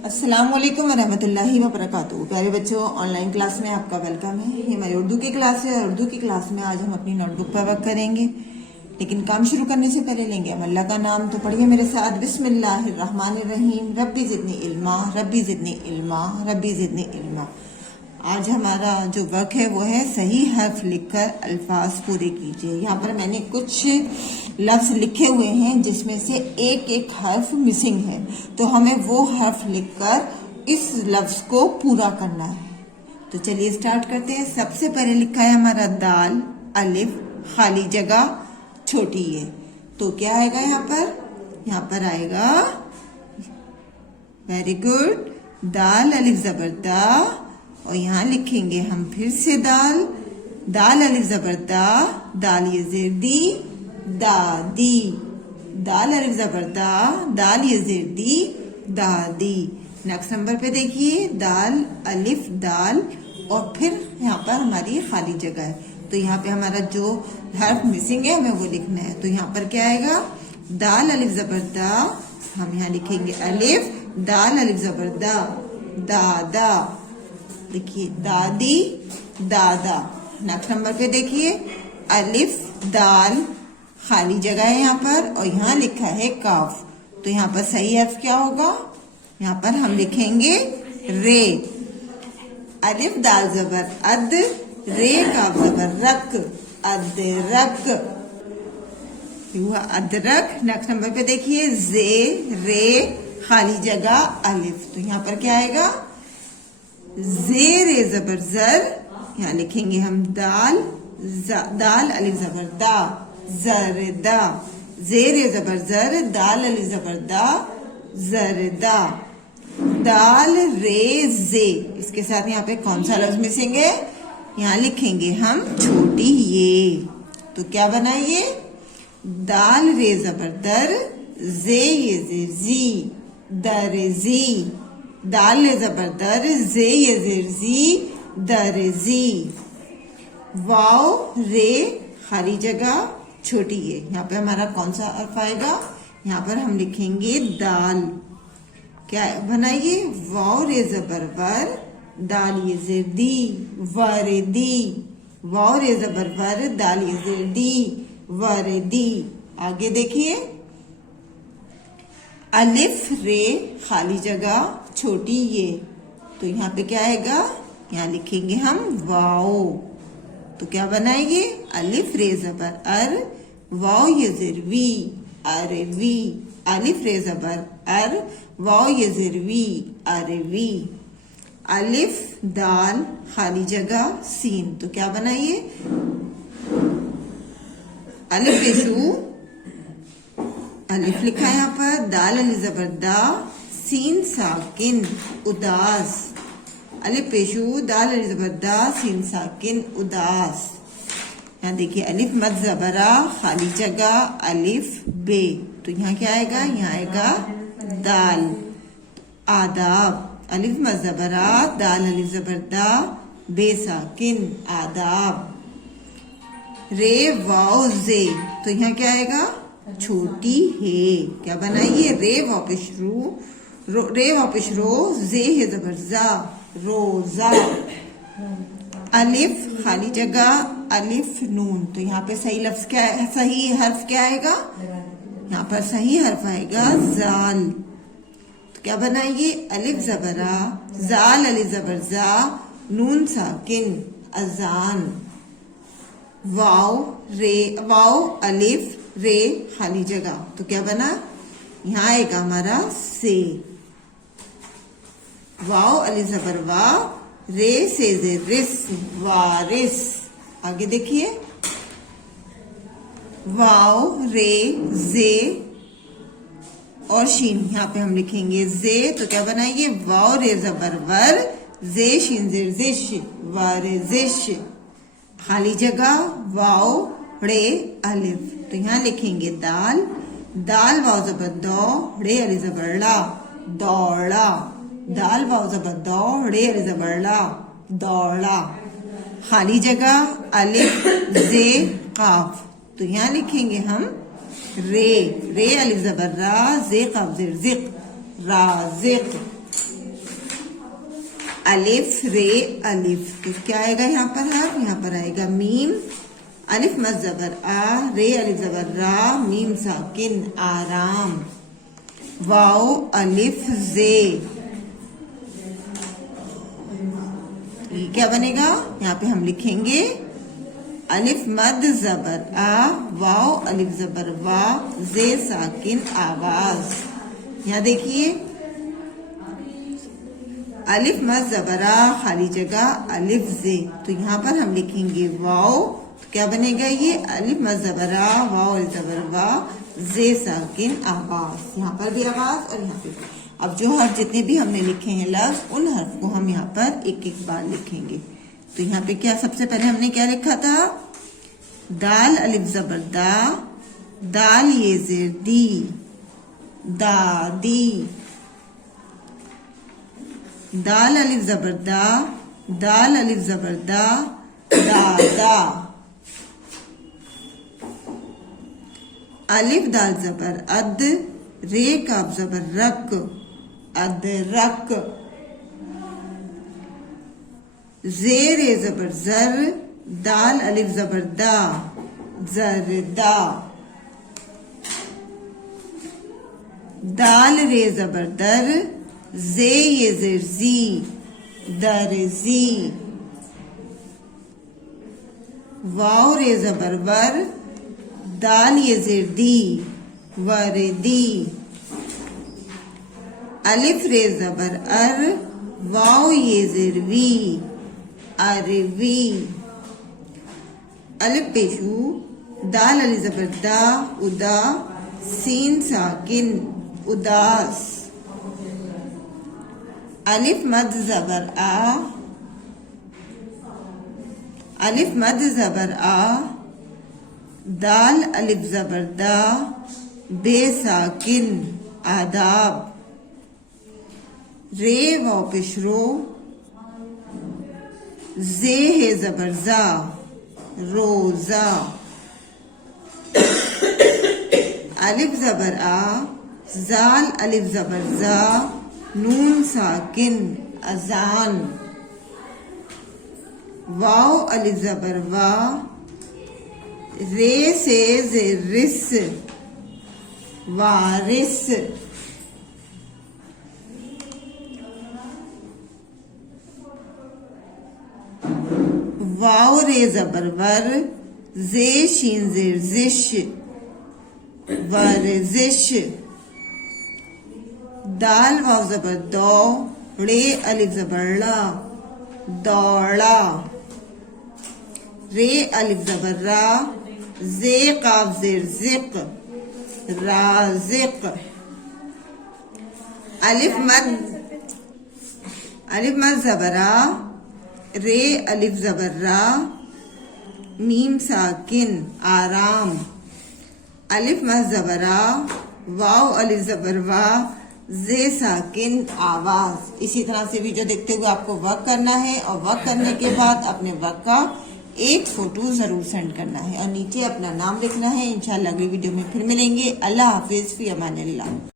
अस्सलाम वालेकुम वरहमतुल्लाहि वबरकातुहू। प्यारे बच्चों, ऑनलाइन क्लास में आपका वेलकम है। ये हमारी उर्दू की क्लास है और उर्दू की क्लास में आज हम अपनी नोटबुक पर वर्क करेंगे। लेकिन काम शुरू करने से पहले लेंगे हम अल्लाह का नाम। तो पढ़िए मेरे साथ, बिस्मिल्लाहिर्रहमानिर्रहीम। रब्बी ज़िदनी इल्मा, रब्बी ज़िदनी इल्मा, रब्बी ज़िदनी इल्मा। आज हमारा जो वर्क है वो है सही हर्फ लिखकर अल्फाज पूरे कीजिए। यहाँ पर मैंने कुछ लफ्ज लिखे हुए हैं जिसमें से एक एक हर्फ मिसिंग है, तो हमें वो हर्फ लिखकर इस लफ्ज को पूरा करना है। तो चलिए स्टार्ट करते हैं। सबसे पहले लिखा है हमारा दाल, अलिफ, खाली जगह छोटी है। तो क्या आएगा यहाँ पर? यहाँ पर आएगा, वेरी गुड, दाल अलिफ जबर दा। और यहाँ लिखेंगे हम फिर से दाल, दाल अलिफ जबर दा, दाल ये जेर दी, दादी। दाल अलिफ जबर दा, दाल ये जेर दी, दादी। नेक्स्ट नंबर पे देखिए, दाल अलिफ दाल और फिर यहाँ पर हमारी खाली जगह है। तो यहाँ पे हमारा जो हर्फ मिसिंग है हमें वो लिखना है। तो यहाँ पर क्या आएगा? दाल अलिफ जबर दा, हम यहाँ लिखेंगे अलिफ, दाल अलिफ जबर दा, दादा। देखिए दादी, दादा। नेक्स्ट नंबर पे देखिए, अलिफ दाल, खाली जगह है यहाँ पर और यहाँ लिखा है काफ। तो यहाँ पर सही हर्फ क्या होगा? यहाँ पर हम लिखेंगे रे। अलिफ दाल जबर अद, रे काफ जबर रक, अदरक। हुआ अदरक। नेक्स्ट नंबर पे देखिए, जे रे, खाली जगह अलिफ। तो यहाँ पर क्या आएगा? जेर जबर जर, यहाँ लिखेंगे हम दाल, दाल अलिफ जबर दा, जरदा। जेर जबर जर, दाल अलिफ जबर दा, जरदा। दाल रे जे, इसके साथ यहाँ पे कौन सा लफ्ज मिसिंग है? यहाँ लिखेंगे हम छोटी ये। तो क्या बना ये? दाल रे जबर दर, जे ये जे जी, दरजी। दाल ले जबर दर, जे ये जेर जी, दरजी। वाव रे, खाली जगह छोटी है। यहाँ पे हमारा कौन सा हर्फ आएगा? यहाँ पर हम लिखेंगे दाल। क्या बनाइए? वाव रे जबर वर, दाल ये जेर दी, वरदी। वाव रे जबर वर, दाल ये जेर दी, वरदी। आगे देखिए, अलिफ रे, खाली जगह छोटी ये। तो यहाँ पे क्या आएगा? यहाँ लिखेंगे हम वाओ। तो क्या बनाएंगे? अलिफ रे जबर अर, वाओ ये जेर वी, अरवी। अलिफ रे जबर अर, वाओ ये जेर वी, अरवी। अलिफ दाल, खाली जगह सीन। तो क्या बनाइए? अलिफ पेशू, अलिफ लिखा है यहाँ पर, दाल अलिफ जबर दा, सीन साकिन उदास। अलिफ पेशू, दाल अलिफ जबर दा, सीन साकिन उदास। यहाँ देखिए, अलिफ मद जबरा, खाली जगह अलिफ बे। तो यहाँ क्या आएगा? यहाँ आएगा दाल। आदाब, अलिफ मद जबरा, दाल अलिफ जबर दा, बे साकिन, आदाब। रे वाओ जे, तो यहाँ क्या आएगा? छोटी है। क्या बनाइए? रे वापिश रू, रे वापिश रो, जे है जबर जा, रोजा। अलिफ खाली जगह अलिफ नून। तो यहाँ पे सही लफ्ज क्या है? सही हर्फ क्या आएगा? यहाँ पर सही हर्फ आएगा जाल। तो क्या बनाइए? अलिफ जबरा, जाल अलिफ जबर जा, नून साकिन, अजान। वाव रे, वाव अलिफ रे, खाली जगह। तो क्या बना? यहाँ आएगा हमारा से। वाव अलिफ जबर वा, रे से जे रिस, वारिस। आगे देखिए, वाव रे जे और शीन। यहाँ पे हम लिखेंगे जे। तो क्या बनाइए? वाव रे जबर वर, जे शीन जेर जिश, वारिजिश। खाली जगह वाव रे अलिफ। तो यहाँ लिखेंगे दाल, दाल वाव जबर दो, रे अलिफ जबर ला, दौड़ा। दाल वाव जबर दो, रे अलिफ जबर ला, दौड़ा। खाली जगह अलिफ जे काफ। तो यहाँ लिखेंगे हम रे, रे अलिफ जबर रा, जे काफ जेर जिक, राजिक। अलिफ रे अलिफ, तो क्या आएगा यहाँ पर हर्फ? यहाँ पर आएगा मीम, अलिफ मद जबर आ, रे अलिफ जबर रा, मीम साकिन आराम। वाओ अलिफ जे, ये क्या बनेगा? यहाँ पे हम लिखेंगे अलिफ मद जबर आ, वाओ अलिफ जबर वा, जे साकिन आवाज। यहाँ देखिए अलिफ मद जबर आ, खाली जगह अलिफ जे, तो यहाँ पर हम लिखेंगे वाओ, तो क्या बनेगा ये? अलिफ मद जबर आ, वाओ अलिफ जबर वा, जे साकिन आवाज। यहाँ पर भी आवाज और यहाँ पे भी। अब जो हर्फ जितने भी हमने लिखे हैं लफ्ज, उन हर्फ को हम यहाँ पर एक एक बार लिखेंगे। तो यहाँ पे क्या सबसे पहले हमने क्या लिखा था? दाल अलिफ जबर दा, दाल ये जेर दी, दादी। दाल अलिफ जबर दा, दाल अलिफ जबर दा, दादा। अलिफ दाल जबर अद, रे काफ जबर रक, अदरक। जेर ए जबर जर, दाल अलिफ जबर दा, जरदा। दाल रे जबर दर, जे ये जेर जी, दरजी। वाव रे जबर वर, दाल ये जेर दी, वरदी। अलिफ रे जबर अर, वाव ये जेर वी, अरवी। अलिफ पेशू, दाल अली जबर दा, उदा, सीन साकिन, उदास। अलिफ मद जबर आ, अलिफ मद जबर आ, दाल अलिफ जबर दा, बेसाकिन, आदाब। रे वाव पेशरो, जे है जबर जा, रोजा। अलिफ जबर आ, जाल अलिफ जबर जा, नून साकिन, अजान। वाव अलिफ जबर वा, रे से रिस, वारिस। वाव रे जबर वर, जे शीन जेर जिश, वर्जिश। दाल वाव जबर दौ, रे अलिफ जबर ला, दौड़ा। रे अलिफ जबर रा, जे काफ जेर जिक, राजिक। अलिफ मद जबरा, रे अलिफ जबर रा, मीम साकिन, आराम। अलिफ मद जबरा, वाव अलिफ जबर वा, जे साकिन, आवाज। इसी तरह से वीडियो देखते हुए आपको वर्क करना है और वर्क करने के बाद अपने वर्क का एक फोटो जरूर सेंड करना है और नीचे अपना नाम लिखना है। इंशाल्लाह अगली वीडियो में फिर मिलेंगे। अल्लाह हाफिज, फी अमानिल्लाह।